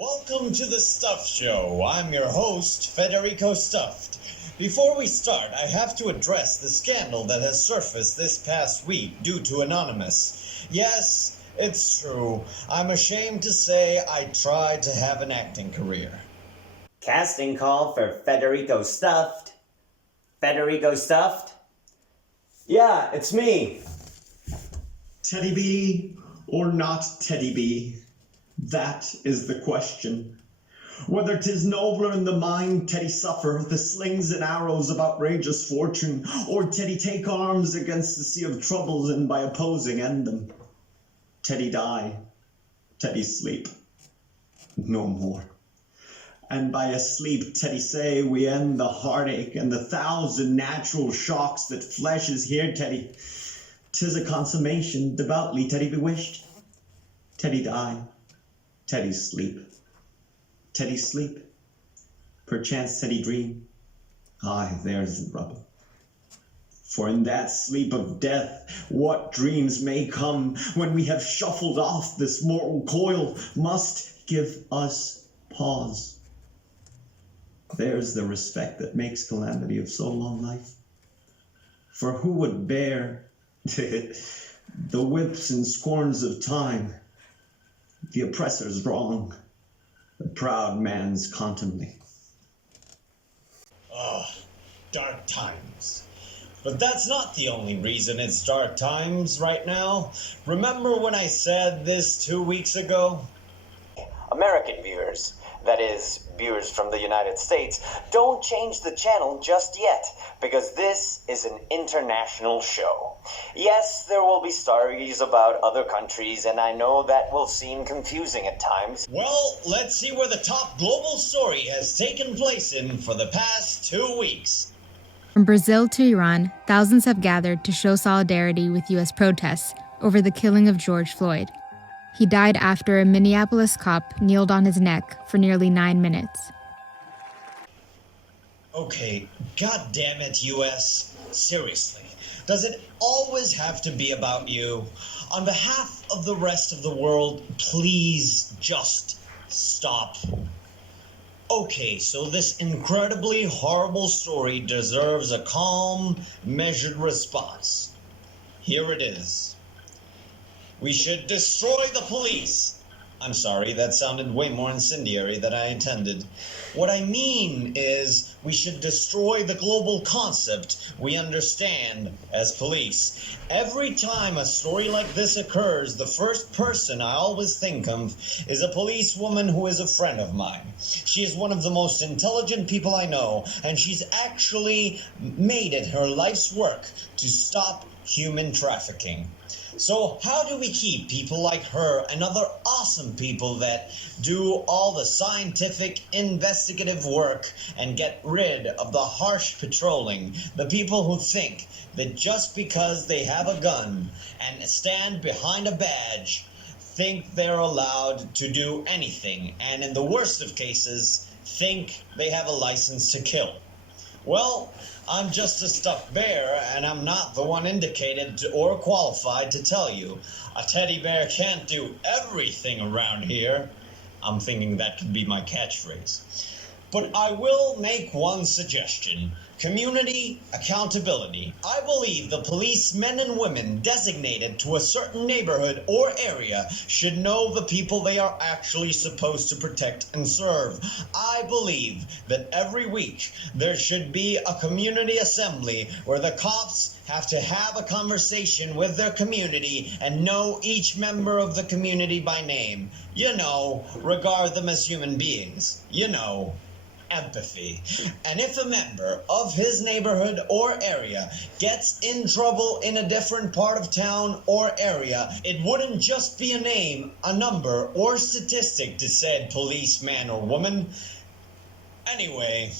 Welcome to the Stuffed Show. I'm your host, Federico Stuffed. Before we start, I have to address the scandal that has surfaced this past week due to Anonymous. Yes, it's true. I'm ashamed to say I tried to have an acting career. Casting call for Federico Stuffed. Federico Stuffed? Yeah, it's me. Teddy B or not Teddy B? That is the question. Whether 'tis nobler in the mind Teddy suffer the slings and arrows of outrageous fortune, or Teddy take arms against the sea of troubles and by opposing end them. Teddy die, Teddy sleep, no more. And by asleep, Teddy say, we end the heartache and the thousand natural shocks that flesh is here, Teddy. 'Tis a consummation devoutly Teddy bewished. Teddy die, Teddy sleep. Teddy sleep. Perchance Teddy dream. Aye, there's the rub. For in that sleep of death, what dreams may come when we have shuffled off this mortal coil must give us pause. There's the respect that makes calamity of so long life. For who would bear the whips and scorns of time, the oppressor's wrong, the proud man's contumely? Dark times. But that's not the only reason it's dark times right now. Remember when I said this 2 weeks ago? American viewers, that is, viewers from the United States, don't change the channel just yet, because this is an international show. Yes, there will be stories about other countries, and I know that will seem confusing at times. Well, let's see where the top global story has taken place in for the past 2 weeks. From Brazil to Iran, thousands have gathered to show solidarity with U.S. protests over the killing of George Floyd. He died after a Minneapolis cop kneeled on his neck for nearly 9 minutes. Okay, goddamn it, US. Seriously, does it always have to be about you? On behalf of the rest of the world, please just stop. Okay, so this incredibly horrible story deserves a calm, measured response. Here it is. We should destroy the police. I'm sorry, that sounded way more incendiary than I intended. What I mean is, we should destroy the global concept we understand as police. Every time a story like this occurs, the first person I always think of is a policewoman who is a friend of mine. She is one of the most intelligent people I know, and she's actually made it her life's work to stop human trafficking. So how do we keep people like her and other awesome people that do all the scientific, investigative work and get rid of the harsh patrolling, the people who think that just because they have a gun and stand behind a badge, think they're allowed to do anything, and in the worst of cases, think they have a license to kill? Well, I'm just a stuffed bear, and I'm not the one indicated or qualified to tell you. A teddy bear can't do everything around here. I'm thinking that could be my catchphrase. But I will make one suggestion. Community accountability. I believe the policemen and women designated to a certain neighborhood or area should know the people they are actually supposed to protect and serve. I believe that every week there should be a community assembly where the cops have to have a conversation with their community and know each member of the community by name. You know, regard them as human beings. You know. Empathy. And if a member of his neighborhood or area gets in trouble in a different part of town or area, it wouldn't just be a name, a number, or statistic to said policeman or woman. Anyway,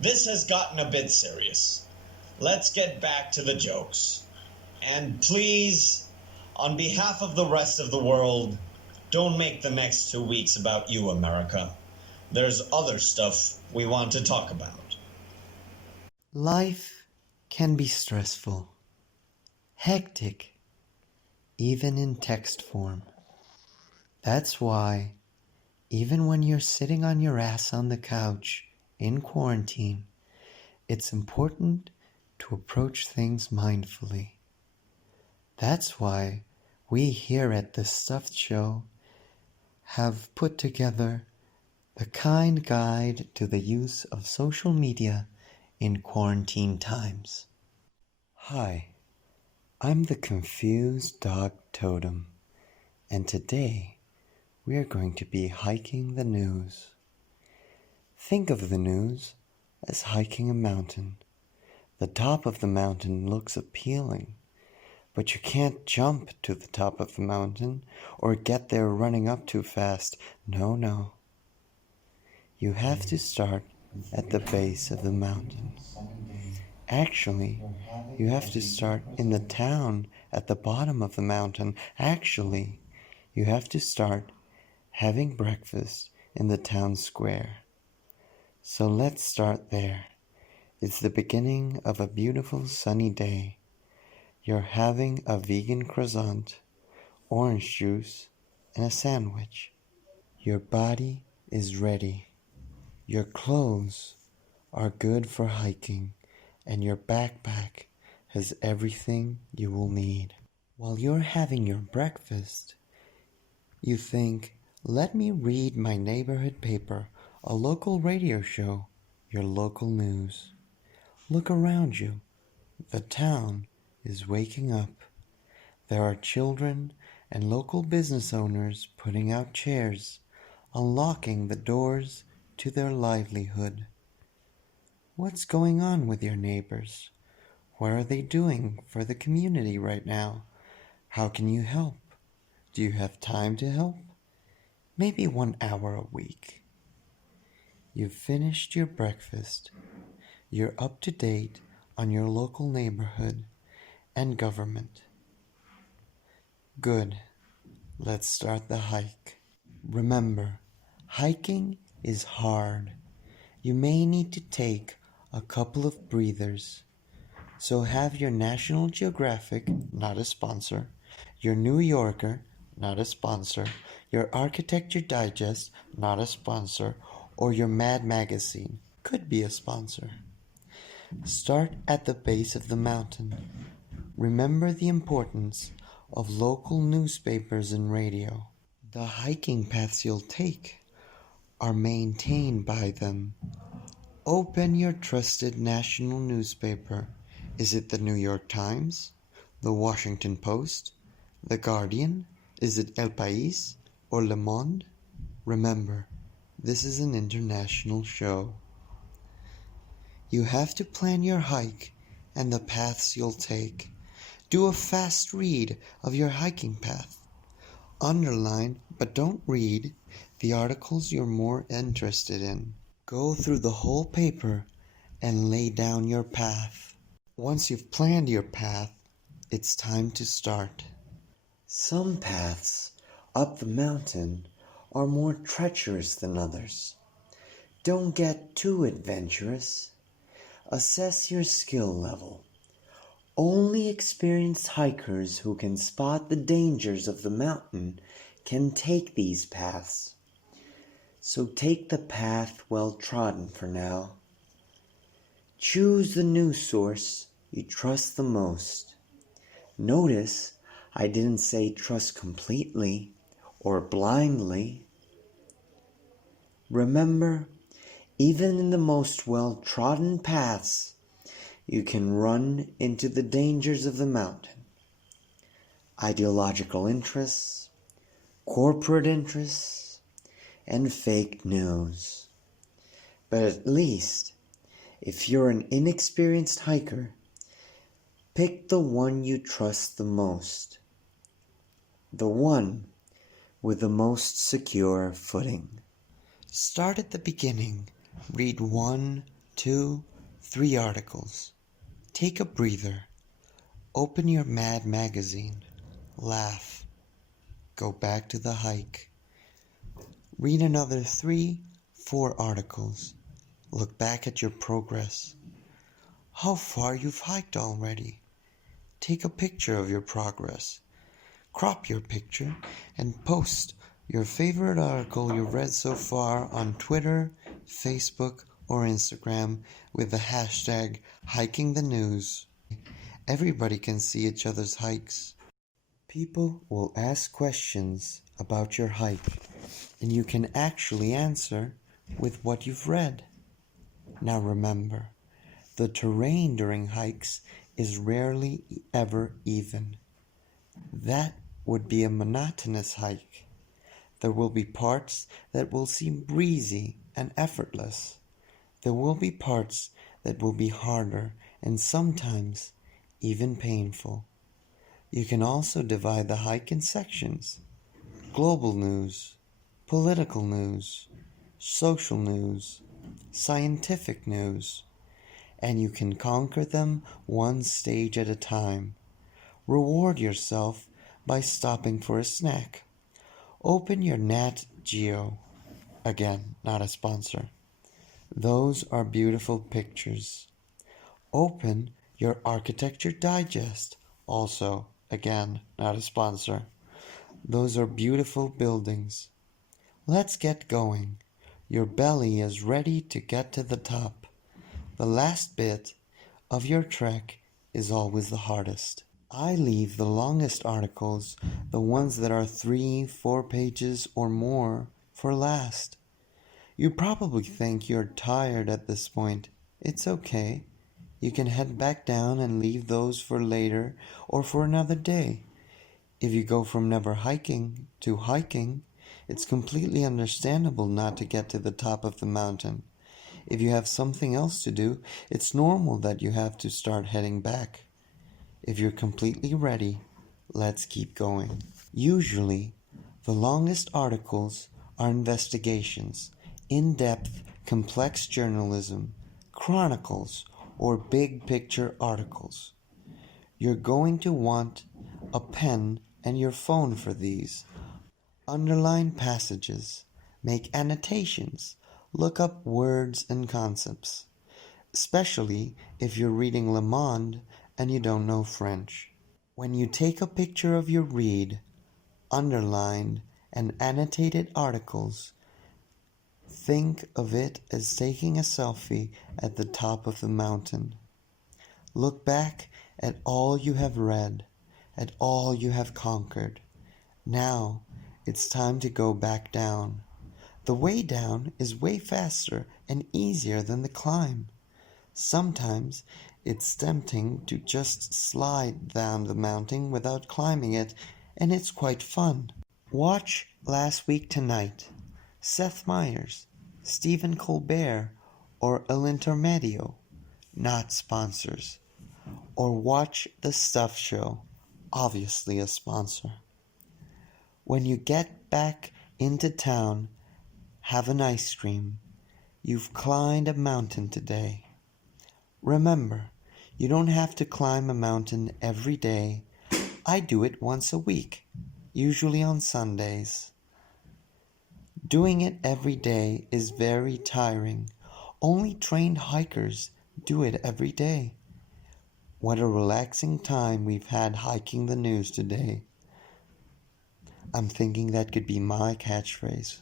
this has gotten a bit serious. Let's get back to the jokes. And please, on behalf of the rest of the world, don't make the next 2 weeks about you, America. There's other stuff we want to talk about. Life can be stressful, hectic, even in text form. That's why Even when you're sitting on your ass on the couch in quarantine, it's important to approach things mindfully. That's why we here at the Stuffed Show have put together the kind guide to the use of social media in quarantine times. Hi, I'm the Confused Dog Totem, and today we are going to be hiking the news. Think of the news as hiking a mountain. The top of the mountain looks appealing, but you can't jump to the top of the mountain or get there running up too fast. No. You have to start at the base of the mountain. Actually, you have to start in the town at the bottom of the mountain. Actually, you have to start having breakfast in the town square. So let's start there. It's the beginning of a beautiful sunny day. You're having a vegan croissant, orange juice, and a sandwich. Your body is ready. Your clothes are good for hiking, and your backpack has everything you will need. While you're having your breakfast, you think, let me read my neighborhood paper, a local radio show, your local news. Look around you. The town is waking up. There are children and local business owners putting out chairs, unlocking the doors to their livelihood. What's going on with your neighbors? What are they doing for the community right now? How can you help? Do you have time to help? Maybe 1 hour a week. You've finished your breakfast. You're up to date on your local neighborhood and government. Good. Let's start the hike. Remember, hiking is hard. You may need to take a couple of breathers. So have your National Geographic, not a sponsor, your New Yorker, not a sponsor, your Architecture Digest, not a sponsor, or your Mad Magazine, could be a sponsor. Start at the base of the mountain. Remember the importance of local newspapers and radio. The hiking paths you'll take are maintained by them. Open your trusted national newspaper. Is it the New York Times? The Washington Post? The Guardian? Is it El País or Le Monde? Remember, this is an international show. You have to plan your hike and the paths you'll take. Do a fast read of your hiking path. Underline, but don't read, the articles you're more interested in. Go through the whole paper and lay down your path. Once you've planned your path, it's time to start. Some paths up the mountain are more treacherous than others. Don't get too adventurous. Assess your skill level. Only experienced hikers who can spot the dangers of the mountain can take these paths. So take the path well trodden for now. Choose the news source you trust the most. Notice I didn't say trust completely or blindly. Remember, even in the most well-trodden paths, you can run into the dangers of the mountain. Ideological interests, corporate interests, and fake news. But at least, if you're an inexperienced hiker, pick the one you trust the most. The one with the most secure footing. Start at the beginning. Read 1, 2, 3 articles. Take a breather. Open your Mad Magazine. Laugh. Go back to the hike. Read another 3, 4 articles. Look back at your progress. How far you've hiked already. Take a picture of your progress. Crop your picture and post Your favorite article you've read so far on Twitter, Facebook, or Instagram with the hashtag #HikingTheNews. Everybody can see each other's hikes. People will ask questions about your hike, and you can actually answer with what you've read. Now remember, the terrain during hikes is rarely ever even. That would be a monotonous hike. There will be parts that will seem breezy and effortless. There will be parts that will be harder and sometimes even painful. You can also divide the hike in sections: global news, political news, social news, scientific news, and you can conquer them one stage at a time. Reward yourself by stopping for a snack. Open your Nat Geo. Again, not a sponsor. Those are beautiful pictures. Open your Architecture Digest. Also, again, not a sponsor. Those are beautiful buildings. Let's get going. Your belly is ready to get to the top. The last bit of your trek is always the hardest. I leave the longest articles, the ones that are 3-4 pages or more, for last. You probably think you're tired at this point. It's okay. You can head back down and leave those for later or for another day. If you go from never hiking to hiking, it's completely understandable not to get to the top of the mountain. If you have something else to do, it's normal that you have to start heading back. If you're completely ready, let's keep going. Usually, the longest articles are investigations, in-depth, complex journalism, chronicles, or big picture articles. You're going to want a pen and your phone for these. Underline passages, make annotations, look up words and concepts, especially if you're reading Le Monde and you don't know French. When you take a picture of your read, underlined and annotated articles, think of it as taking a selfie at the top of the mountain. Look back at all you have read, at all you have conquered. Now it's time to go back down. The way down is way faster and easier than the climb. Sometimes it's tempting to just slide down the mountain without climbing it, and it's quite fun. Watch Last Week Tonight, Seth Meyers, Stephen Colbert, or El Intermedio, not sponsors. Or watch The Stuff Show, obviously a sponsor. When you get back into town, have an ice cream. You've climbed a mountain today. Remember, you don't have to climb a mountain every day. I do it once a week, usually on Sundays. Doing it every day is very tiring. Only trained hikers do it every day. What a relaxing time we've had hiking the news today. I'm thinking that could be my catchphrase.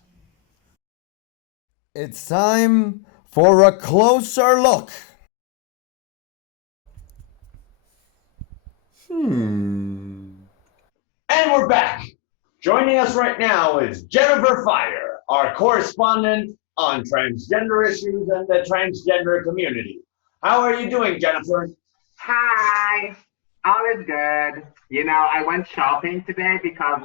It's time for a closer look. And we're back. Joining us right now is Jennifer Fire, our correspondent on transgender issues and the transgender community. How are you doing, Jennifer? Hi, all is good. You know, I went shopping today because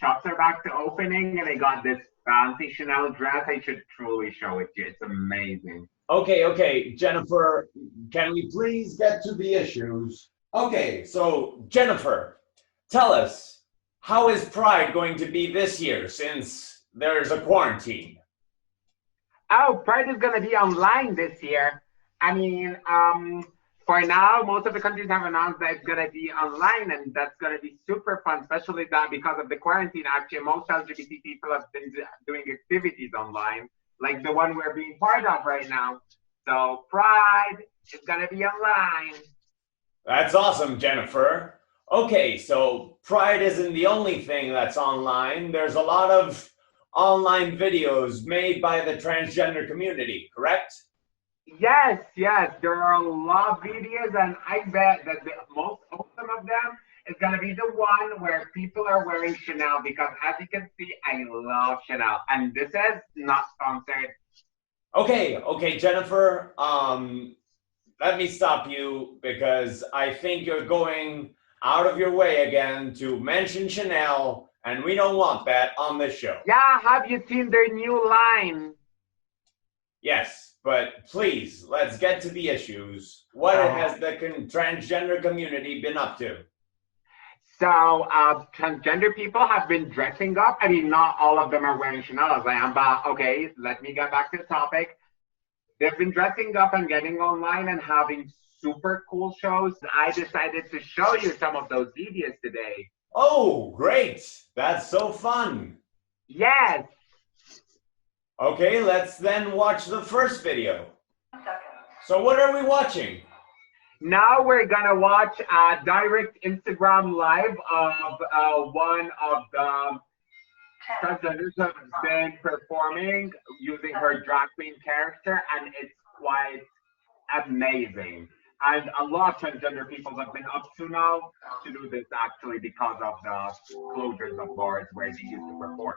shops are back to opening and I got this fancy Chanel dress. I should truly show it to you. It's amazing. Okay, Jennifer, can we please get to the issues? Okay, so Jennifer, tell us, how is Pride going to be this year since there's a quarantine? Oh, Pride is gonna be online this year. I mean, for now, most of the countries have announced that it's gonna be online, and that's gonna be super fun, especially that because of the quarantine. Actually, most LGBT people have been doing activities online, like the one we're being part of right now. So Pride is gonna be online. That's awesome, Jennifer. Okay, so Pride isn't the only thing that's online. There's a lot of online videos made by the transgender community, correct? Yes, yes, there are a lot of videos, and I bet that the most awesome of them is gonna be the one where people are wearing Chanel because, as you can see, I love Chanel, and this is not sponsored. Okay, Jennifer. Let me stop you because I think you're going out of your way again to mention Chanel, and we don't want that on this show. Yeah, have you seen their new line? Yes, but please, let's get to the issues. What has the transgender community been up to? So, transgender people have been dressing up. I mean, not all of them are wearing Chanel as I am, but okay, let me get back to the topic. They've been dressing up and getting online and having super cool shows. I decided to show you some of those videos today. Oh, great! That's so fun. Yes. Okay, let's then watch the first video. So what are we watching? Now we're gonna watch a direct Instagram live of one of the transgenders that has been performing using her drag queen character, and it's quite amazing. And a lot of transgender people have been up to now to do this actually because of the closures of bars where they used to perform.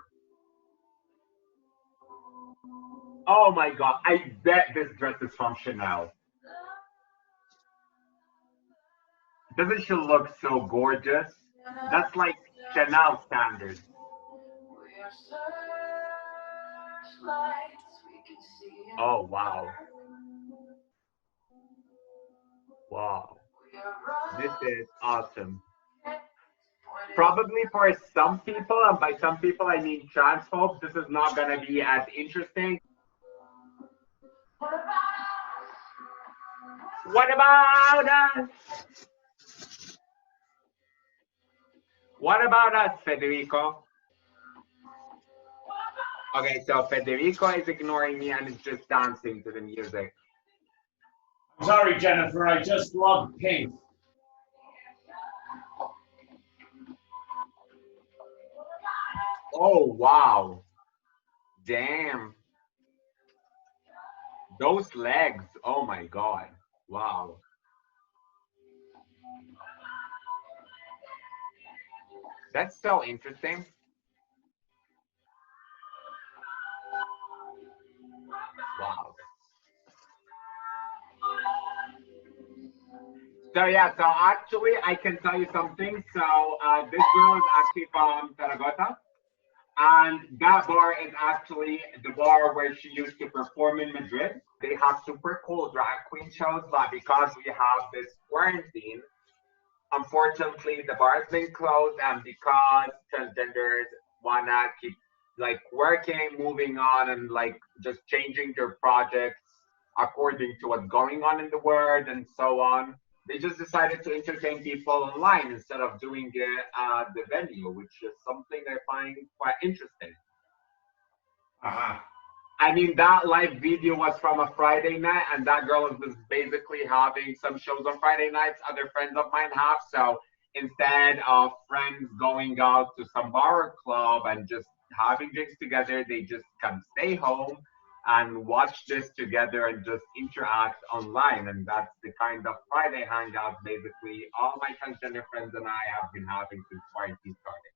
Oh my god, I bet this dress is from Chanel. Doesn't she look so gorgeous? That's like Chanel standards. Oh wow. Wow. This is awesome. Probably for some people, and by some people I mean trans folks, this is not gonna be as interesting. What about us? What about us, Federico? Okay, so Federico is ignoring me and is just dancing to the music. Sorry, Jennifer, I just love pink. Oh, wow. Damn. Those legs. Oh my God. Wow. That's so interesting. Wow. So yeah, so actually I can tell you something. So this girl is actually from Zaragoza. And that bar is actually the bar where she used to perform in Madrid. They have super cool drag queen shows, but because we have this quarantine, unfortunately the bar has been closed, and because transgenders wanna keep like working, moving on, and like just changing their projects according to what's going on in the world and so on, they just decided to entertain people online instead of doing it at the venue, which is something I find quite interesting. I mean, that live video was from a Friday night, and that girl was basically having some shows on Friday nights other friends of mine have. So instead of friends going out to some bar or club and just having drinks together, they just can stay home and watch this together and just interact online. And that's the kind of Friday hangout basically all my transgender friends and I have been having since quarantine started.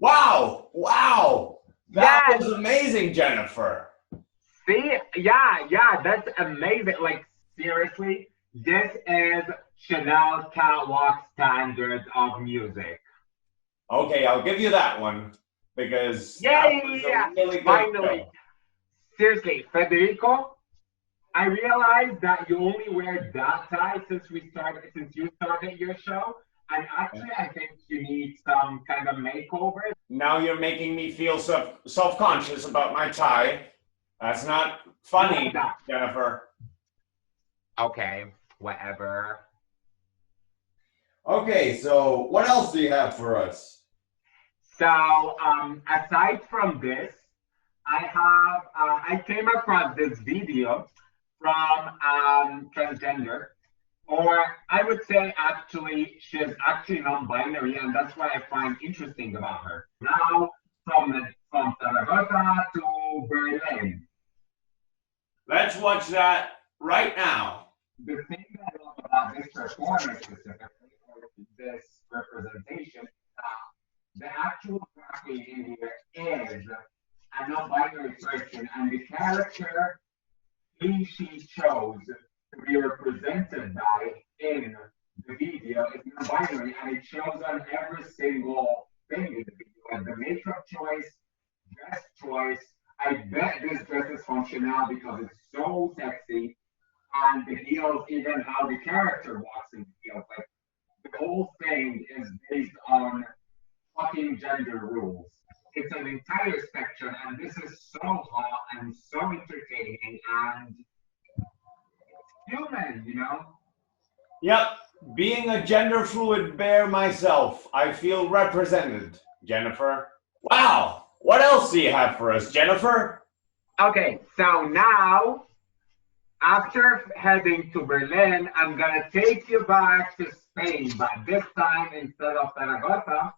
Wow! That was amazing, Jennifer. See, yeah, that's amazing. Like, seriously, this is Chanel catwalk standards of music. Okay, I'll give you that one because Yeah, really good finally. show. Seriously, Federico, I realized that you only wear that tie since you started your show. And actually, I think you need some kind of makeover. Now you're making me feel self-conscious about my tie. That's not funny, Jennifer. Okay, whatever. Okay, so what else do you have for us? So, aside from this, I came across this video from Transgender, Or I would say actually she's actually non-binary, and that's what I find interesting about her. Now, from Zaragoza to Berlin. Let's watch that right now. The thing that I love about this performance specifically, or this representation, the actual drag queen in here is a non-binary person, and the character she chose to be represented by in the video is non-binary, and it shows on every single thing in the video, like the makeup choice, dress choice. I bet this dress is from Chanel because it's so sexy, and the heels, even how the character walks in the heels, like the whole thing is based on fucking gender rules. It's an entire spectrum, and this is so hot and so entertaining and human, you know? Yep, being a gender fluid bear myself, I feel represented, Jennifer. Wow, what else do you have for us, Jennifer? Okay, so now, after heading to Berlin, I'm gonna take you back to Spain, but this time instead of Zaragoza,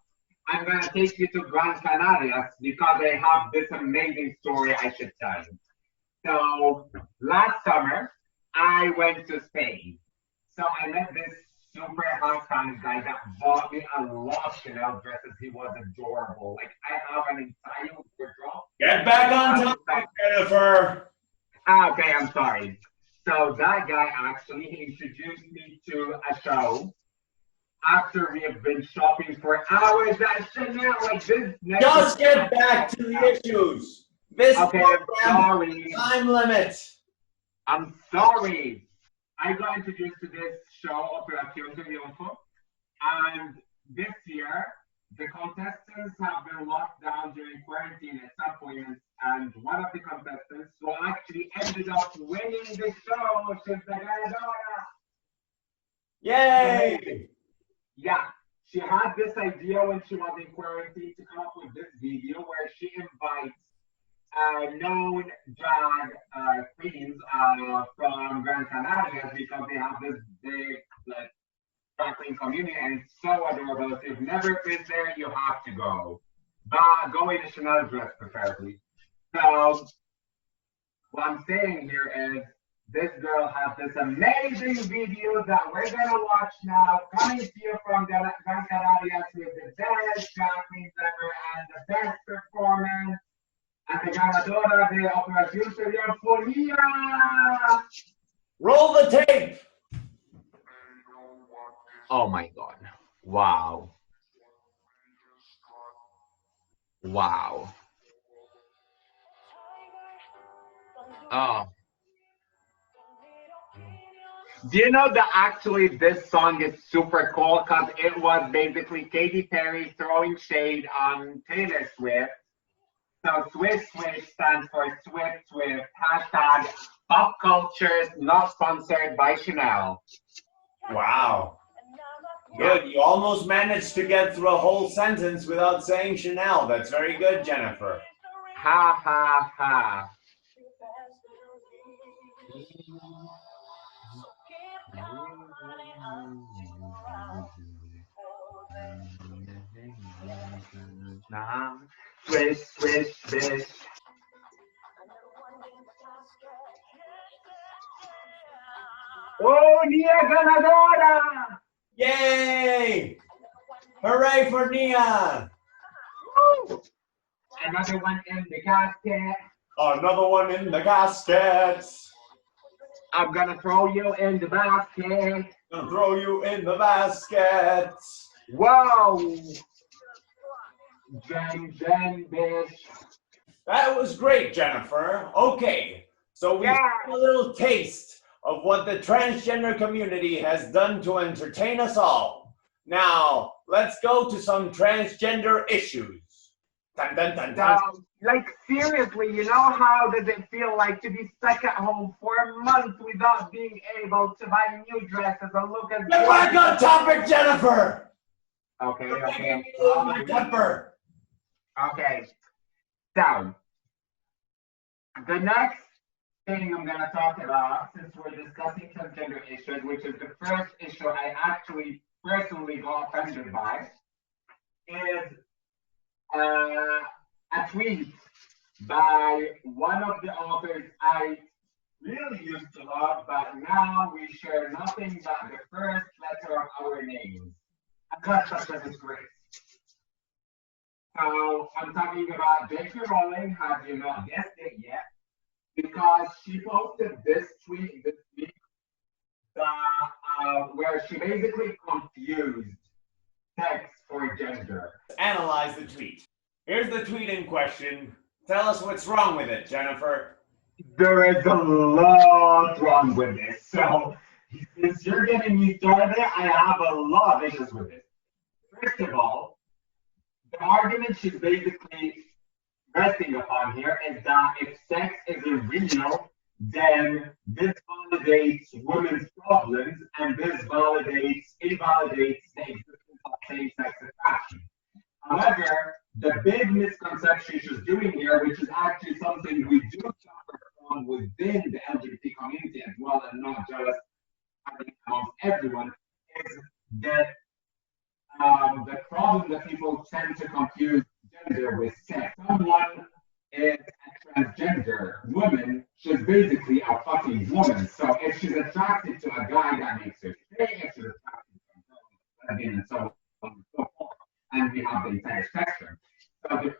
I'm gonna take you to Gran Canaria because I have this amazing story I should tell you. So last summer, I went to Spain. So I met this super hot Spanish guy that bought me a lot of Chanel dresses. He was adorable. Like I have an entire wardrobe. Get back on topic, Jennifer. Okay, I'm sorry. So that guy actually he introduced me to a show after we have been shopping for hours at Chanel. Like this. Just get back to the issues. This okay, I'm sorry. Time limit. I'm sorry. I got introduced to this show, Operación Triunfo, and this year the contestants have been locked down during quarantine at some point, and one of the contestants who actually ended up winning the show, she's the ganadora. Yay! Yeah, she had this idea when she was in quarantine to come up with this video where she invites known drag queens from Gran Canaria because they have this big like drag queen community and it's so adorable. If you've never been there, you have to go. But go in a Chanel dress preferably. So what I'm saying here is this girl has this amazing video that we're gonna watch now, coming to you from Gran Canaria with the best drag queens ever and the best performance. And the ganadora de Operación Triunfo. Roll the tape. Oh my God. Wow. Wow. Oh. Do you know that actually this song is super cool because it was basically Katy Perry throwing shade on Taylor Swift. So Swish Swish stands for Swift Swift, hashtag pop cultures not sponsored by Chanel. Wow. Good, you almost managed to get through a whole sentence without saying Chanel. That's very good, Jennifer. Ha ha ha. Swish, swish, swish. Oh, Nia ganadora! Yay! Hooray for Nia! Woo! Another one in the casket. Another one in the casket. I'm gonna throw you in the basket. I'll throw you in the basket. Whoa! Jen, bitch. That was great, Jennifer. Okay, so we got a little taste of what the transgender community has done to entertain us all. Now, let's go to some transgender issues. Dun, dun, dun, dun. Like seriously, you know how does it feel like to be stuck at home for a month without being able to buy new dresses and look at Get back on topic, Jennifer! Okay. My temper. Okay. So the next thing I'm going to talk about, since we're discussing transgender issues, which is the first issue I actually personally got offended by, is a tweet by one of the authors I really used to love, but now we share nothing but the first letter of our names. And that's such a disgrace. So I'm talking about J.K. Rowling, have you not guessed it yet? Because she posted this tweet this week where she basically confused sex for gender. Analyze the tweet. Here's the tweet in question. Tell us what's wrong with it, Jennifer. There is a lot wrong with this. So, since you're getting me started, I have a lot of issues with it. First of all, the argument she's basically resting upon here is that if sex isn't real, then this validates women's problems and this invalidates the existence of same-sex attraction. However, the big misconception she's doing here, which is actually something we do suffer from within the LGBT community as well, and not just amongst everyone, is that the problem that people tend to confuse gender with sex. Someone is a transgender woman, she's basically a fucking woman. So if she's attracted to a guy, that makes her straight. If she's attracted to a girl, and so on and so forth. And we have the entire spectrum. So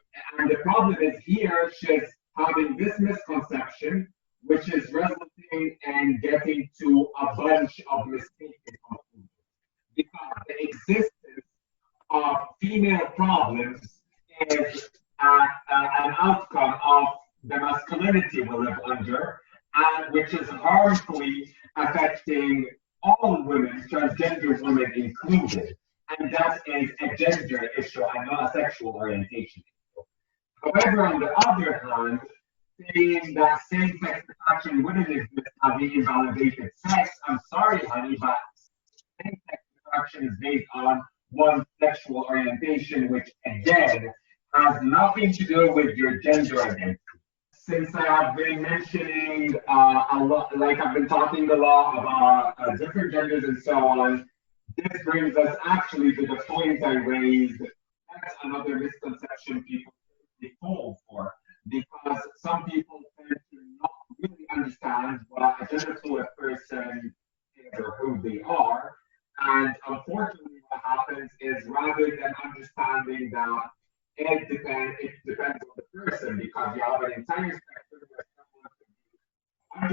the problem is here, she's having this misconception, which is resulting in getting to a bunch of mistaken conclusions. Because the existence of female problems is an outcome of the masculinity we live under, and which is harmfully affecting all women, transgender women included. And that is a gender issue and not a sexual orientation issue. However, on the other hand, saying that same-sex attraction wouldn't exist having invalidated sex, I'm sorry, honey, but same-sex attraction is based on one's sexual orientation, which again has nothing to do with your gender identity. Since I have been mentioning a lot, like I've been talking a lot about different genders and so on, this brings us actually to the point I raised. That's another misconception people fall for, because some people tend to not really understand what a gender fluid person is or who they are. And unfortunately, what happens is rather than understanding that it depends on the person, because you have an entire spectrum where someone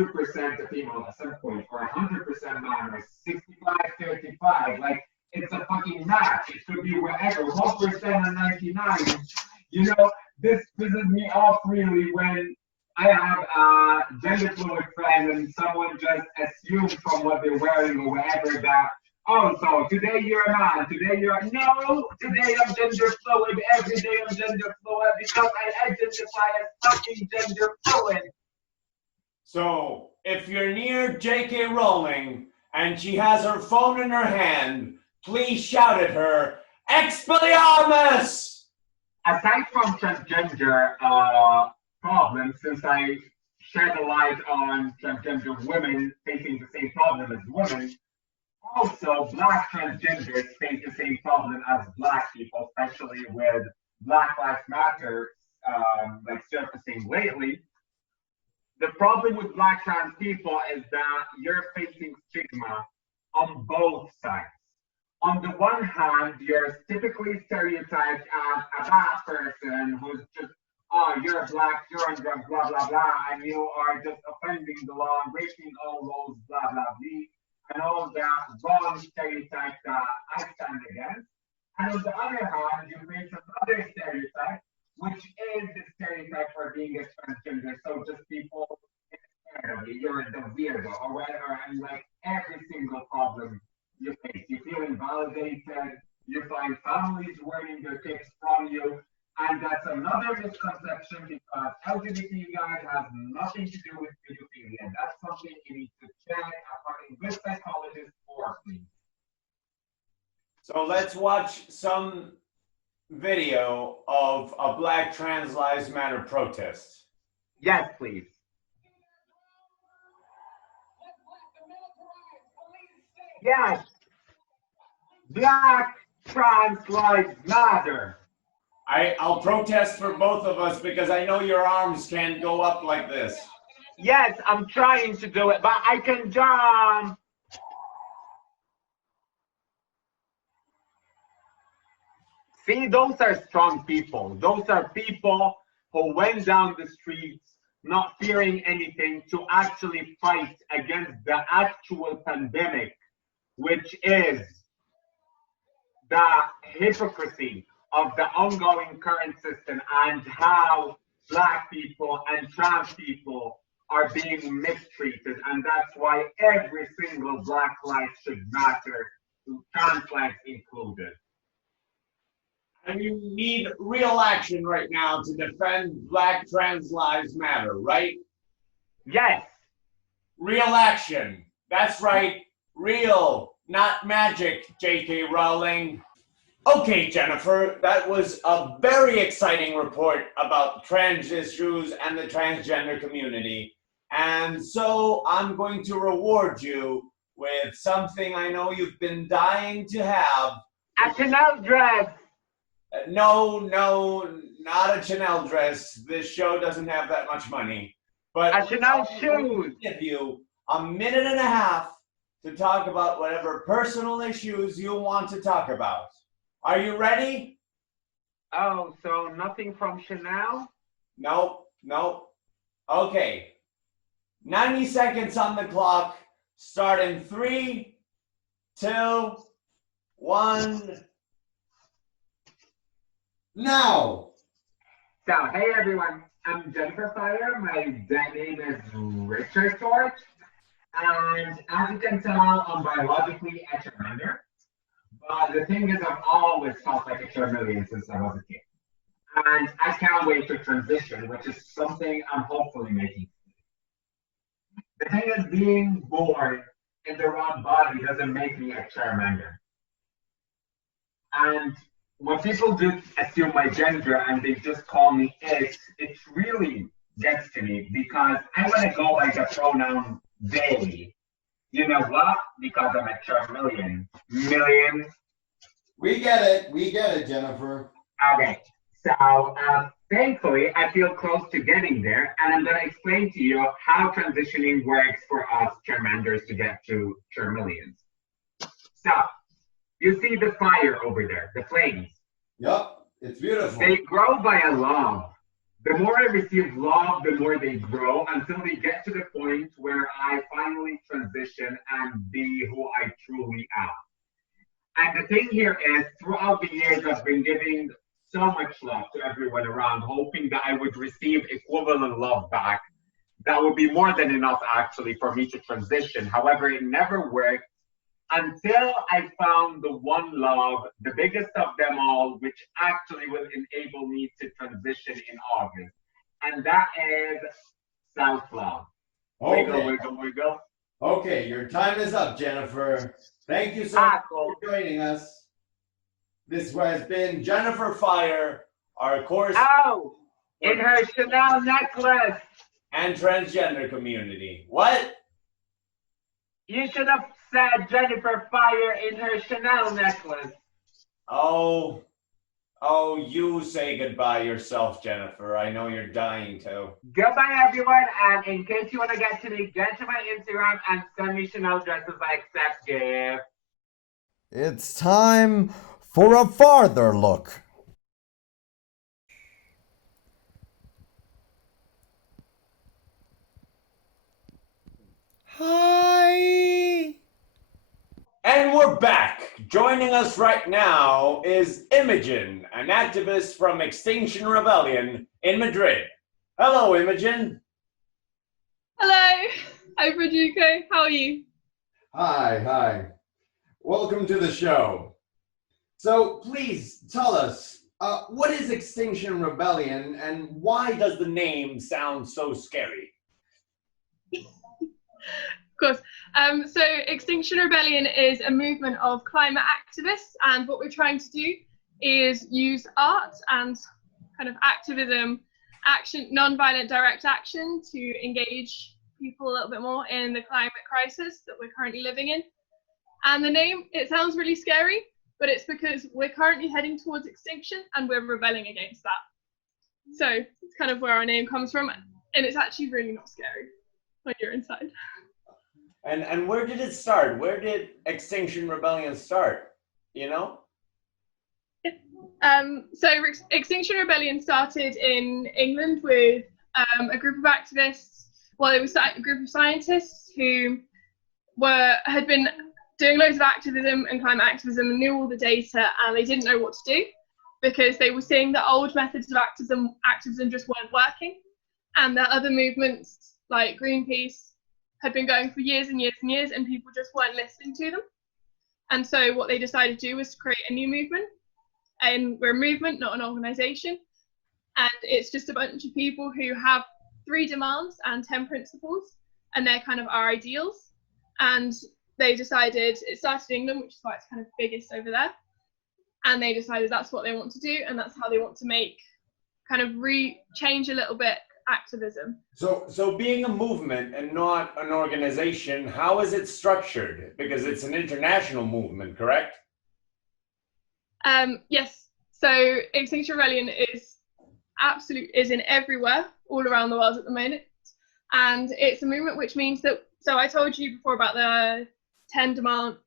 could be 100% a female at some point, or 100% man, or 65-35. Like, it's a fucking match. It could be wherever, 1% and 99. You know, this pisses me off really when I have a gender fluid friend and someone just assumes from what they're wearing or whatever that, oh, so today you're a man, today you're no, today I'm gender fluid, every day I'm gender fluid because I identify as fucking gender fluid. So, if you're near J.K. Rowling and she has her phone in her hand, please shout at her, Expelliarmus! Aside from transgender problems, since I shed a light on transgender women facing the same problem as women, also Black transgenders face the same problem as Black people, especially with Black Lives Matter like surfacing lately. The problem with Black trans people is that you're facing stigma on both sides. On the one hand, you're typically stereotyped as a Black person who's just, oh, you're Black, you're on drugs, blah, blah, blah, and you are just offending the law, breaking all laws, blah, blah, blah, and all that wrong stereotype that I stand against. And on the other hand, you face another stereotype, which is the stereotype for being a transgender. So just people get scared of you, you're the weirdo or whatever, and like every single problem you face. You feel invalidated, you find families wording their kicks from you, and that's another misconception because LGBT guys has nothing to do with pedophilia. That's something you need to check a fucking good psychologist for, please. So let's watch some video of a Black Trans Lives Matter protest. Yes, please. Yes, Black trans lives matter. I'll protest for both of us because I know your arms can't go up like this. Yes, I'm trying to do it, but I can jump. See, those are strong people. Those are people who went down the streets not fearing anything to actually fight against the actual pandemic, which is the hypocrisy of the ongoing current system and how Black people and trans people are being mistreated. And that's why every single Black life should matter, trans lives included. And you need real action right now to defend Black trans lives matter, right? Yes. Real action. That's right. Real, not magic, J.K. Rowling. Okay, Jennifer, that was a very exciting report about trans issues and the transgender community. And so I'm going to reward you with something I know you've been dying to have. A Chanel dress. No, not a Chanel dress. This show doesn't have that much money. But A Chanel shoes. Give you a minute and a half to talk about whatever personal issues you want to talk about. Are you ready? Oh, so nothing from Chanel? Nope. Okay. 90 seconds on the clock. Start in 3, 2, 1. Now. So, hey everyone, I'm Jennifer Fire. My dead name is Richard George. And as you can tell, I'm biologically a Charmander. But the thing is, I've always felt like a Charmeleon since I was a kid. And I can't wait to transition, which is something I'm hopefully making. The thing is, being born in the wrong body doesn't make me a Charmander. And when people do assume my gender and they just call me it really gets to me because I want to go by the pronoun they. You know what? Because I'm a Charmeleon. Million. We get it, Jennifer. Okay, so thankfully I feel close to getting there, and I'm going to explain to you how transitioning works for us Charmanders to get to Charmeleons. So, you see the fire over there, the flames. Yep, it's beautiful. They grow by a love. The more I receive love, the more they grow until they get to the point where I finally transition and be who I truly am. And the thing here is, throughout the years, I've been giving so much love to everyone around, hoping that I would receive equivalent love back. That would be more than enough, actually, for me to transition. However, it never worked until I found the one love, the biggest of them all, which actually will enable me to transition in August. And that is self-love. Okay. Wiggle. Okay, your time is up, Jennifer. Thank you so much for joining us. This has been Jennifer Fire, our course. Oh, in her Chanel necklace. And transgender community. What? You should have said Jennifer Fire in her Chanel necklace. Oh, you say goodbye yourself, Jennifer. I know you're dying to. Goodbye, everyone. And in case you want to get to me, get to my Instagram and send me Chanel dresses. I accept gifts. It's time for a farther look. Hi. And we're back. Joining us right now is Imogen, an activist from Extinction Rebellion in Madrid. Hello, Imogen. Hello. Hi, Federico. How are you? Hi. Welcome to the show. So please tell us, what is Extinction Rebellion and Why does the name sound so scary? Of course. So Extinction Rebellion is a movement of climate activists, and what we're trying to do is use art and kind of activism, action, non-violent direct action to engage people a little bit more in the climate crisis that we're currently living in. And the name, it sounds really scary, but it's because we're currently heading towards extinction and we're rebelling against that. So it's kind of where our name comes from, and it's actually really not scary when you're inside. And where did it start? Where did Extinction Rebellion start? You know? So Extinction Rebellion started in England with a group of activists. Well, it was a group of scientists who had been doing loads of activism and climate activism and knew all the data, and they didn't know what to do because they were seeing that old methods of activism just weren't working, and that other movements like Greenpeace had been going for years and years and years, and people just weren't listening to them. And so what they decided to do was to create a new movement. And we're a movement, not an organization. And it's just a bunch of people who have 3 demands and 10 principles, and they're kind of our ideals. And they decided, it started in England, which is why it's kind of biggest over there. And they decided that's what they want to do, and that's how they want to make kind of change a little bit activism. So being a movement and not an organization, how is it structured? Because it's an international movement, correct? Yes. So Extinction Rebellion is in everywhere, all around the world at the moment, and it's a movement which means that. So I told you before about the 3 demands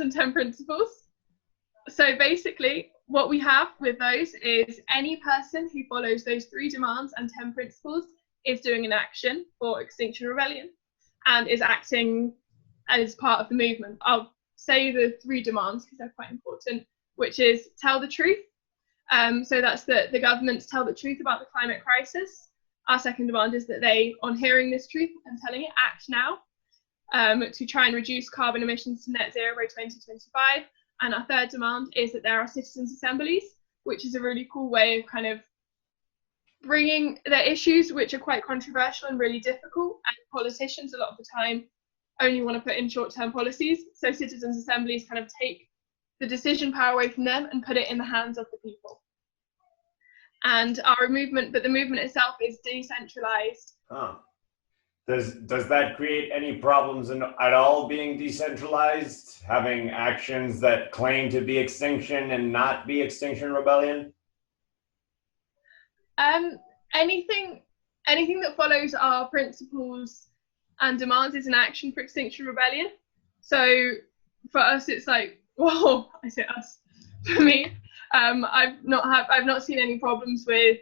and 10 principles. So basically, what we have with those is any person who follows those 3 demands and 10 principles is doing an action for Extinction Rebellion and is acting as part of the movement. I'll say the 3 demands because they're quite important, which is tell the truth. So that's the governments tell the truth about the climate crisis. Our second demand is that they, on hearing this truth and telling it, act now to try and reduce carbon emissions to net zero by 2025. And our third demand is that there are citizens' assemblies, which is a really cool way of kind of bringing the issues which are quite controversial and really difficult. And politicians a lot of the time only want to put in short-term policies. So citizens' assemblies kind of take the decision power away from them and put it in the hands of the people. And our movement, but the movement itself is decentralized. Huh. Does that create any problems at all being decentralized, having actions that claim to be extinction and not be Extinction Rebellion? Anything that follows our principles and demands is an action for Extinction Rebellion. So for us, it's like, whoa, I say us. For me, I've not seen any problems with.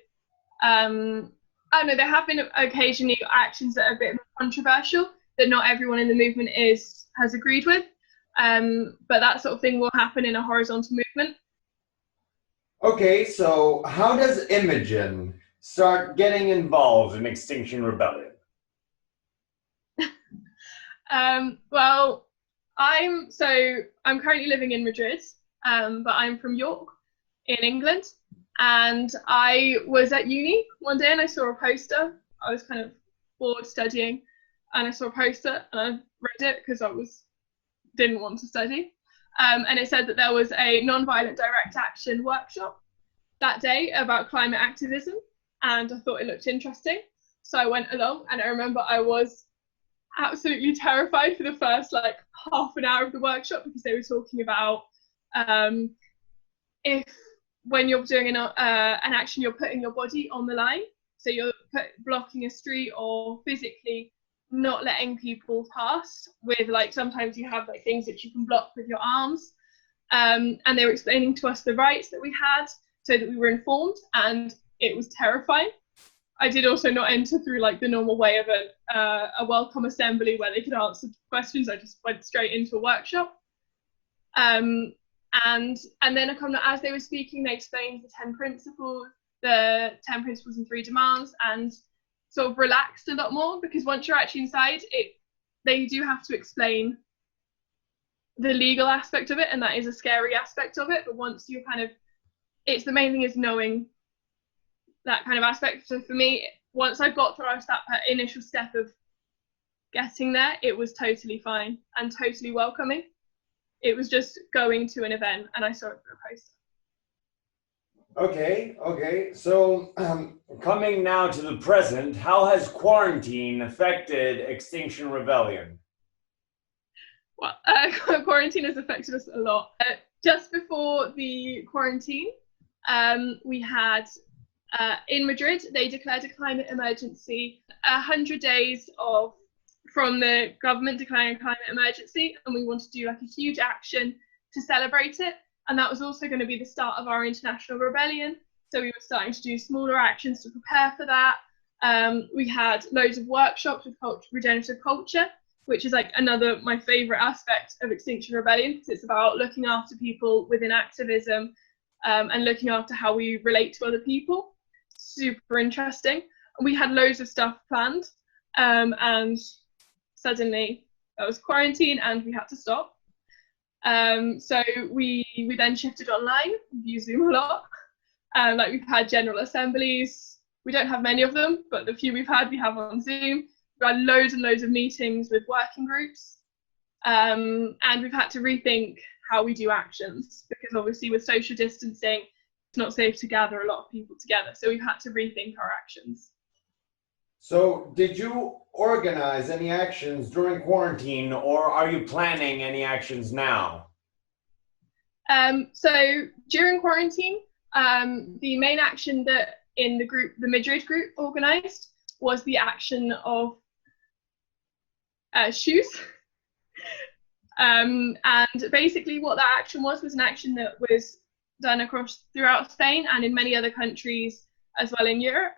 I don't know, there have been occasionally actions that are a bit more controversial that not everyone in the movement has agreed with, but that sort of thing will happen in a horizontal movement. Okay, so how does Imogen start getting involved in Extinction Rebellion? Well, I'm currently living in Madrid, but I'm from York in England. And I was at uni one day and I saw a poster. I was kind of bored studying and I saw a poster and I read it because didn't want to study. And it said that there was a non-violent direct action workshop that day about climate activism, and I thought it looked interesting. So I went along, and I remember I was absolutely terrified for the first like half an hour of the workshop because they were talking about if when you're doing an action, you're putting your body on the line. So you're blocking a street or physically not letting people pass with, like, sometimes you have like things that you can block with your arms. And they were explaining to us the rights that we had so that we were informed, and it was terrifying. I did also not enter through like the normal way of a welcome assembly where they could answer questions. I just went straight into a workshop. And then as they were speaking, they explained the 10 principles and 3 demands, and sort of relaxed a lot more, because once you're actually inside it, they do have to explain the legal aspect of it, and that is a scary aspect of it. But once you the main thing is knowing that kind of aspect. So for me, once I got through that initial step of getting there, it was totally fine and totally welcoming. It was just going to an event and I saw it through a poster. Okay. So coming now to the present, how has quarantine affected Extinction Rebellion? Well, quarantine has affected us a lot. Just before the quarantine, we had in Madrid, they declared a climate emergency, 100 days from the government declaring a climate emergency, and we wanted to do like a huge action to celebrate it. And that was also going to be the start of our international rebellion. So we were starting to do smaller actions to prepare for that. We had loads of workshops with regenerative culture, which is like my favorite aspect of Extinction Rebellion, because it's about looking after people within activism and looking after how we relate to other people. Super interesting. We had loads of stuff planned, and suddenly there was quarantine and we had to stop. So we then shifted online. We use Zoom a lot. Like we've had general assemblies. We don't have many of them, but the few we have on Zoom. We've had loads and loads of meetings with working groups, and we've had to rethink how we do actions, because obviously with social distancing, it's not safe to gather a lot of people together. So we've had to rethink our actions. So did you organize any actions during quarantine, or are you planning any actions now? So during quarantine, the main action that in the Madrid group organized was the action of shoes. And basically what that action was an action that was done throughout Spain and in many other countries as well in Europe.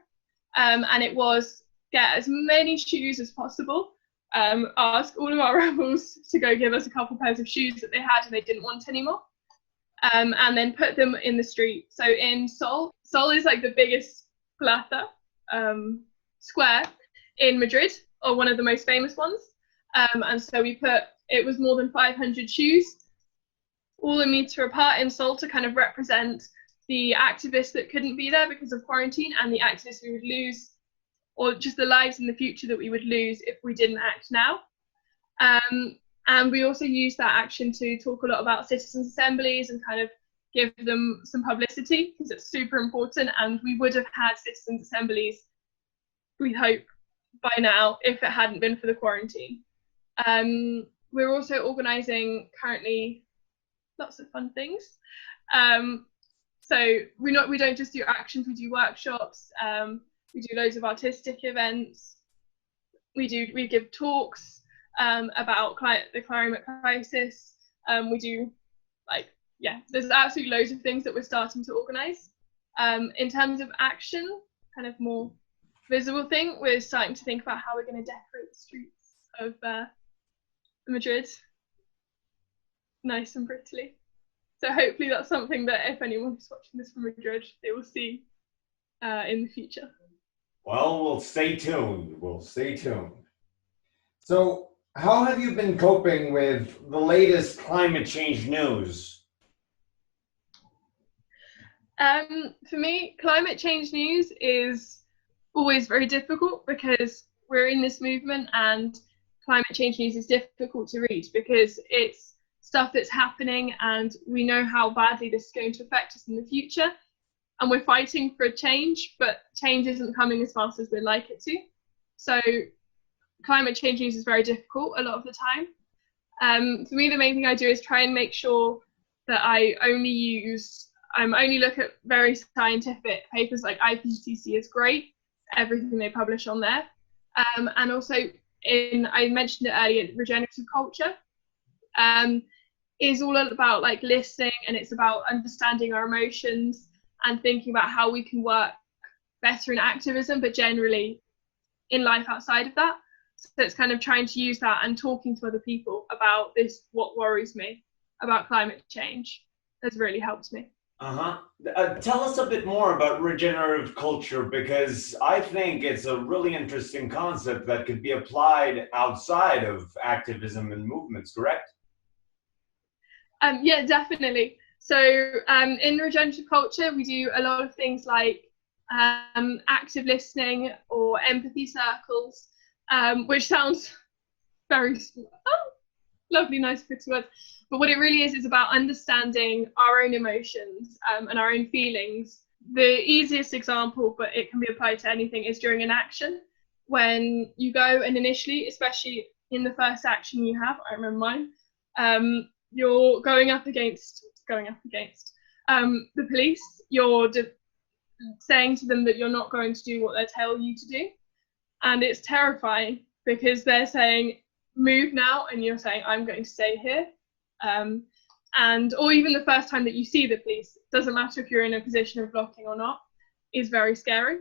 And it was get as many shoes as possible, ask all of our rebels to go give us a couple pairs of shoes that they had and they didn't want anymore, and then put them in the street. So in Sol is like the biggest plaza, square in Madrid, or one of the most famous ones. And so it was more than 500 shoes, all a meter apart in Sol, to kind of represent the activists that couldn't be there because of quarantine and the activists we would lose, or just the lives in the future that we would lose if we didn't act now. And we also used that action to talk a lot about citizens' assemblies and kind of give them some publicity, because it's super important, and we would have had citizens' assemblies, we hope, by now if it hadn't been for the quarantine. We're also organising currently lots of fun things. So we don't just do actions, we do workshops, we do loads of artistic events, we give talks about the climate crisis, we do there's absolutely loads of things that we're starting to organise. In terms of action, kind of more visible thing, we're starting to think about how we're going to decorate the streets of Madrid nice and prettily. So hopefully that's something that if anyone's watching this from Madrid, they will see in the future. Well, we'll stay tuned. So how have you been coping with the latest climate change news? For me, climate change news is always very difficult, because we're in this movement and climate change news is difficult to read because it's stuff that's happening and we know how badly this is going to affect us in the future, and we're fighting for a change, but change isn't coming as fast as we'd like it to. So climate change news is very difficult a lot of the time. For me, the main thing I do is try and make sure that I only look at very scientific papers. Like IPCC is great, everything they publish on there. And also I mentioned it earlier, regenerative culture is all about like listening, and it's about understanding our emotions and thinking about how we can work better in activism, but generally in life outside of that. So it's kind of trying to use that and talking to other people about this, what worries me about climate change, has really helped me. Tell us a bit more about regenerative culture, because I think it's a really interesting concept that could be applied outside of activism and movements, correct? Yeah, definitely. So in regenerative culture, we do a lot of things like active listening or empathy circles, which sounds very lovely, nice, pretty words. But what it really is about understanding our own emotions and our own feelings. The easiest example, but it can be applied to anything, is during an action. When you go and initially, especially in the first action you have, I remember mine, You're going up against the police. You're saying to them that you're not going to do what they tell you to do, and it's terrifying because they're saying move now, and you're saying I'm going to stay here. And or even the first time that you see the police, doesn't matter if you're in a position of blocking or not, is very scary.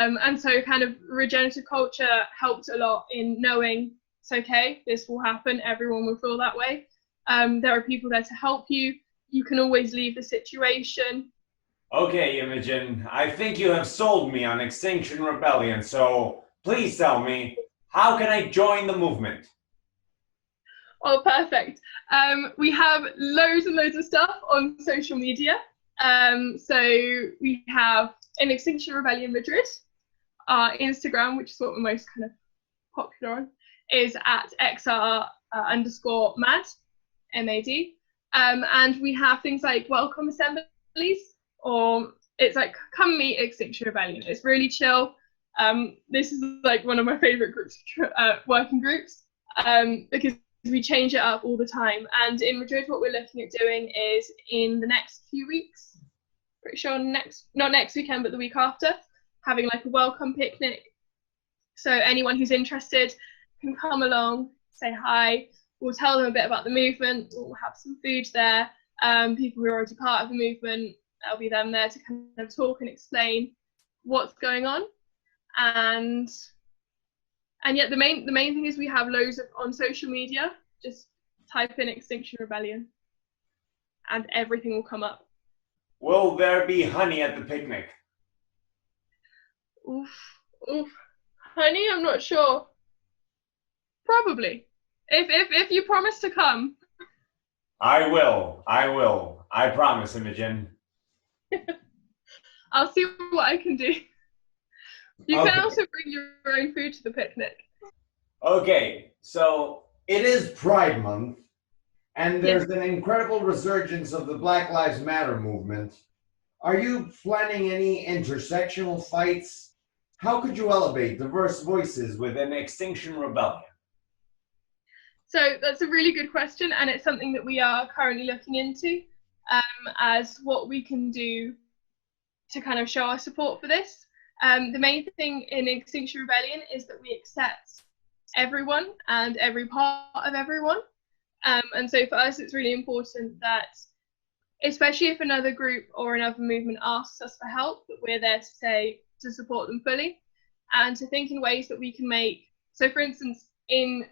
And so kind of regenerative culture helped a lot in knowing it's okay, this will happen, everyone will feel that way. There are people there to help you. You can always leave the situation. Okay, Imogen, I think you have sold me on Extinction Rebellion, so please tell me, how can I join the movement? Oh, perfect. We have loads and loads of stuff on social media. So we have an Extinction Rebellion Madrid. Our Instagram, which is what we're most kind of popular on, is at xr_mad, M-A-D. And we have things like welcome assemblies, or it's like come meet Extinction Rebellion. It's really chill. This is like one of my favorite groups, working groups, because we change it up all the time. And in Madrid, what we're looking at doing is in the next few weeks, pretty sure not next weekend, but the week after, having like a welcome picnic. So anyone who's interested can come along, say hi. We'll tell them a bit about the movement. We'll have some food there. People who are already part of the movement, there'll be them there to kind of talk and explain what's going on. And yet the main thing is we have loads of on social media. Just type in Extinction Rebellion and everything will come up. Will there be honey at the picnic? Oof. Honey, I'm not sure. Probably. If you promise to come. I will. I promise, Imogen. I'll see what I can do. You can also bring your own food to the picnic. Okay, so it is Pride Month, and there's an incredible resurgence of the Black Lives Matter movement. Are you planning any intersectional fights? How could you elevate diverse voices within Extinction Rebellion? So that's a really good question, and it's something that we are currently looking into as what we can do to kind of show our support for this. The main thing in Extinction Rebellion is that we accept everyone and every part of everyone. And so for us, it's really important that, especially if another group or another movement asks us for help, that we're there to support them fully and to think in ways that we can make. So for instance, in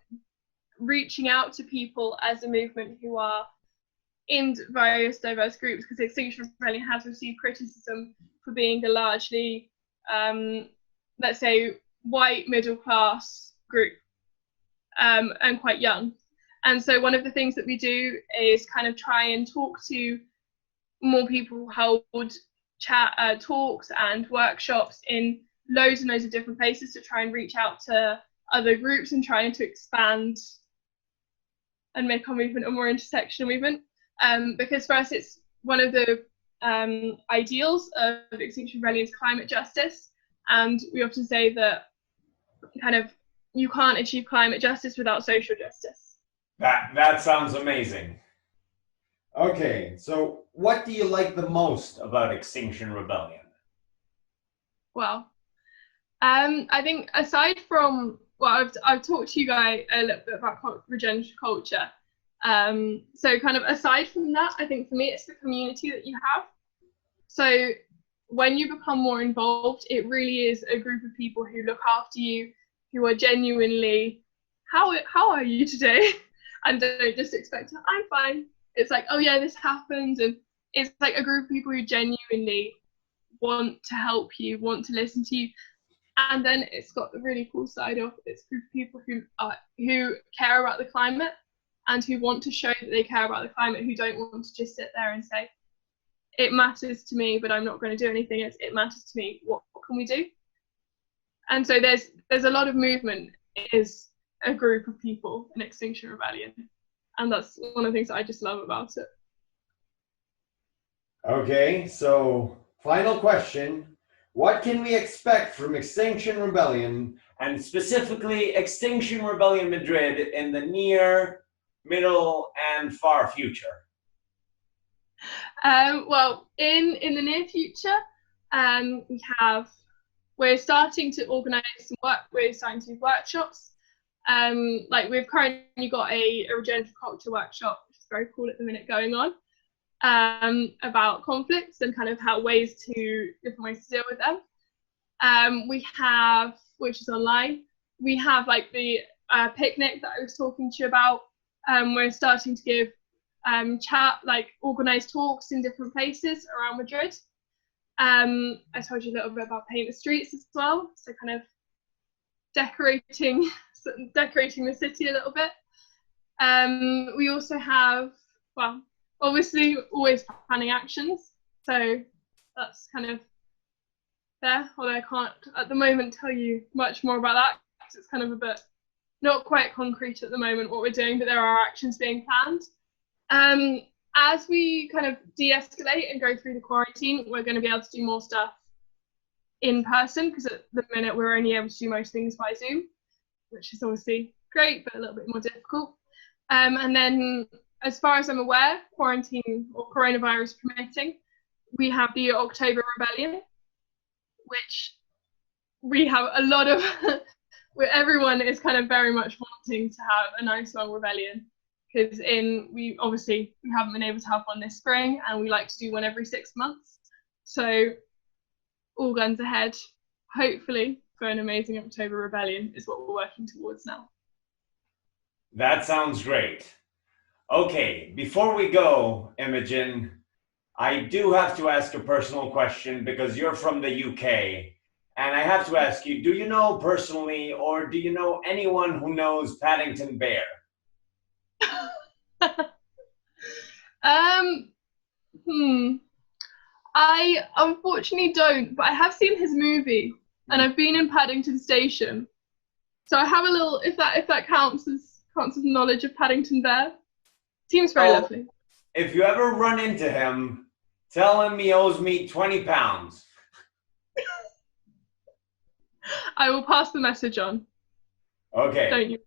reaching out to people as a movement who are in various diverse groups, because Extinction Rebellion has received criticism for being a largely, let's say, white middle class group, and quite young. And so one of the things that we do is kind of try and talk to more people who hold talks and workshops in loads and loads of different places to try and reach out to other groups and trying to expand and make our movement a more intersectional movement. Because for us, it's one of the ideals of Extinction Rebellion's climate justice. And we often say that kind of you can't achieve climate justice without social justice. That sounds amazing. Okay, so what do you like the most about Extinction Rebellion? Well, I think aside from, well, I've talked to you guys a little bit about regenerative culture. So kind of aside from that, I think for me, it's the community that you have. So when you become more involved, it really is a group of people who look after you, who are genuinely, how are you today? And don't just expect, I'm fine. It's like, oh yeah, this happened. And it's like a group of people who genuinely want to help you, want to listen to you. And then it's got the really cool side of it's a group of people who care about the climate and who want to show that they care about the climate, who don't want to just sit there and say, it matters to me, but I'm not going to do anything. It matters to me. What can we do? And so there's a lot of movement is a group of people in Extinction Rebellion. And that's one of the things that I just love about it. Okay, so final question. What can we expect from Extinction Rebellion, and specifically Extinction Rebellion Madrid, in the near, middle, and far future? Well, in the near future, we're starting to organise some work. We're starting to do workshops. Like we've currently got a regenerative culture workshop, which is very cool at the minute, going on about conflicts and kind of different ways to deal with them. We have, which is online. We have like the picnic that I was talking to you about. We're starting to give organised talks in different places around Madrid. I told you a little bit about Paint the Streets as well, so kind of decorating the city a little bit. We also have, well, obviously always planning actions, so that's kind of there, although I can't at the moment tell you much more about that because it's kind of a bit not quite concrete at the moment what we're doing, but there are actions being planned. As we kind of de-escalate and go through the quarantine, we're going to be able to do more stuff in person, because at the minute we're only able to do most things by Zoom, which is obviously great, but a little bit more difficult. And then, as far as I'm aware, quarantine or coronavirus permitting, we have the October Rebellion, which we have a lot of, where everyone is kind of very much wanting to have a nice long rebellion. Because we haven't been able to have one this spring, and we like to do one every 6 months. So all guns ahead, hopefully, for an amazing October Rebellion is what we're working towards now. That sounds great. Okay, before we go, Imogen, I do have to ask a personal question because you're from the UK. And I have to ask you, do you know personally, or do you know anyone who knows Paddington Bear? I unfortunately don't, but I have seen his movie, and I've been in Paddington Station, so I have a little. If that counts as knowledge of Paddington Bear, seems very lovely. If you ever run into him, tell him he owes me 20 pounds. I will pass the message on. Okay. Don't you?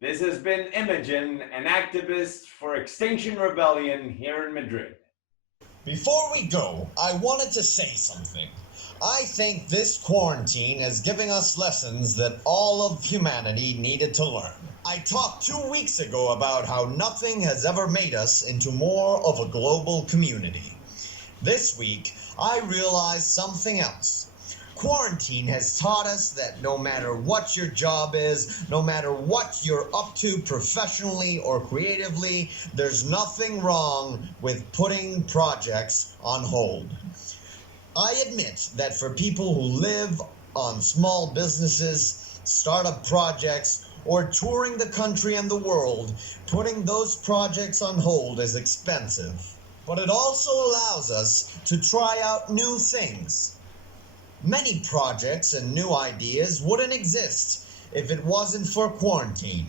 This has been Imogen, an activist for Extinction Rebellion here in Madrid. Before we go, I wanted to say something. I think this quarantine is giving us lessons that all of humanity needed to learn. I talked 2 weeks ago about how nothing has ever made us into more of a global community. This week, I realized something else. Quarantine has taught us that no matter what your job is, no matter what you're up to professionally or creatively, there's nothing wrong with putting projects on hold. I admit that for people who live on small businesses, startup projects, or touring the country and the world, putting those projects on hold is expensive. But it also allows us to try out new things. Many projects and new ideas wouldn't exist if it wasn't for quarantine.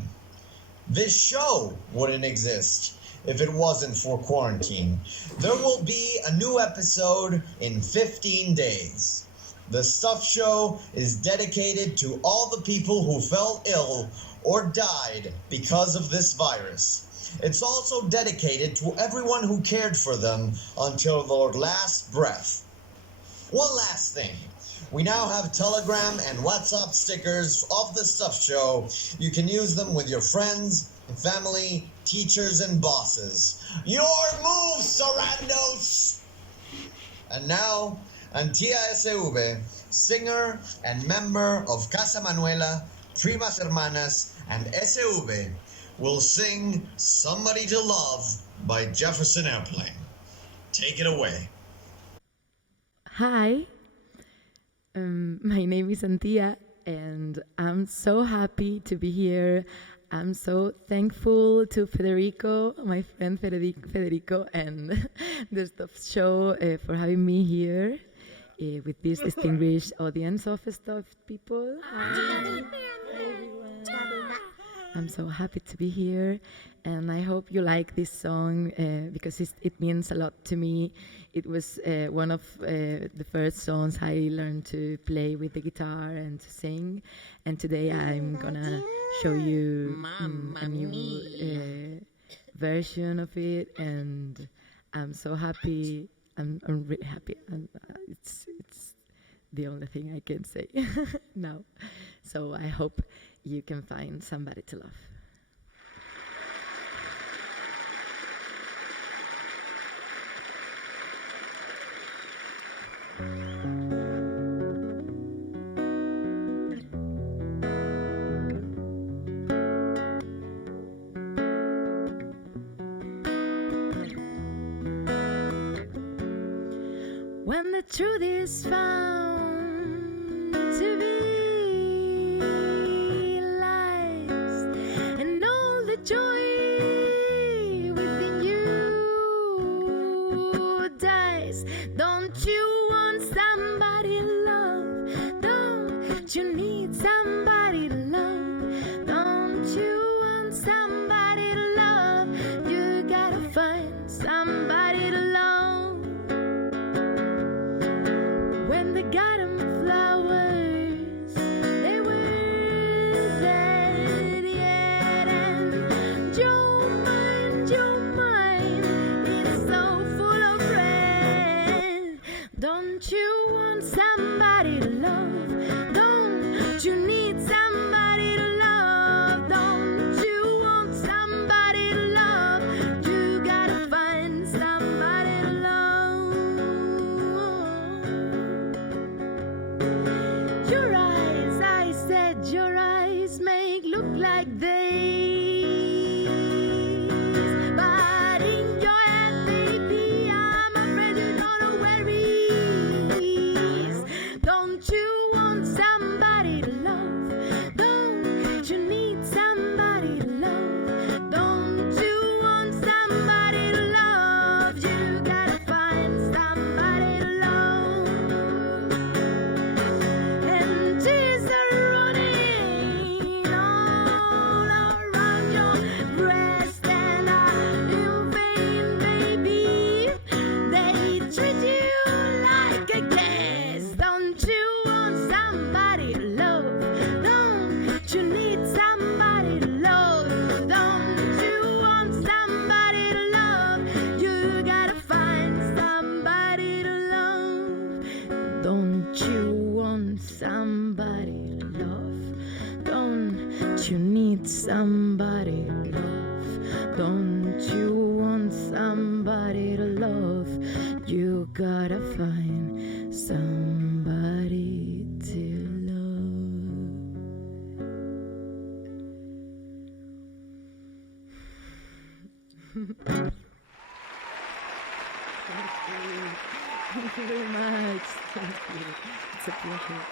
This show wouldn't exist if it wasn't for quarantine. There will be a new episode in 15 days. The Stuff Show is dedicated to all the people who fell ill or died because of this virus. It's also dedicated to everyone who cared for them until their last breath. One last thing. We now have Telegram and WhatsApp stickers of the Stuff Show. You can use them with your friends, family, teachers, and bosses. Your move, Sarandos! And now, Antia SV, singer and member of Casa Manuela, Primas Hermanas, and SV, will sing Somebody to Love by Jefferson Airplane. Take it away. Hi. My name is Antia, and I'm so happy to be here. I'm so thankful to Federico, my friend Federico, and the Stuff Show for having me here with this distinguished audience of Stuffed people. Hi, everyone. I'm so happy to be here, and I hope you like this song because it means a lot to me. It was one of the first songs I learned to play with the guitar and to sing, and today I'm gonna show you a new version of it, and I'm so happy. I'm really happy. It's the only thing I can say now. So I hope you can find somebody to love. When the truth is found to be lies, and all the joy within you dies, don't you want somebody to love? Don't you need somebody to love? Don't you want somebody to love? You gotta find somebody to love. When they got 'em flowers, they were dead yet. And your mind, it's so full of red. Don't you want somebody to love? Don't you need somebody to love? Don't you want somebody to love? You gotta find somebody to love. Your eyes, I said, your eyes make look like these, but in your head, baby, I'm afraid you don't know where is. Don't you want somebody to love? Don't you need somebody to love? Don't you want somebody to love? You gotta find somebody to love. And tears are running all around your breast, and in vain, baby, they treat you like a guest. Don't you want somebody to love? Don't you need somebody to love? Don't you want somebody to love? You gotta find somebody to love. Don't you want somebody to love? Don't you need somebody to love? Don't you want somebody to love? You gotta find somebody to love. Thank you. Thank you very much. Thank you. It's a pleasure.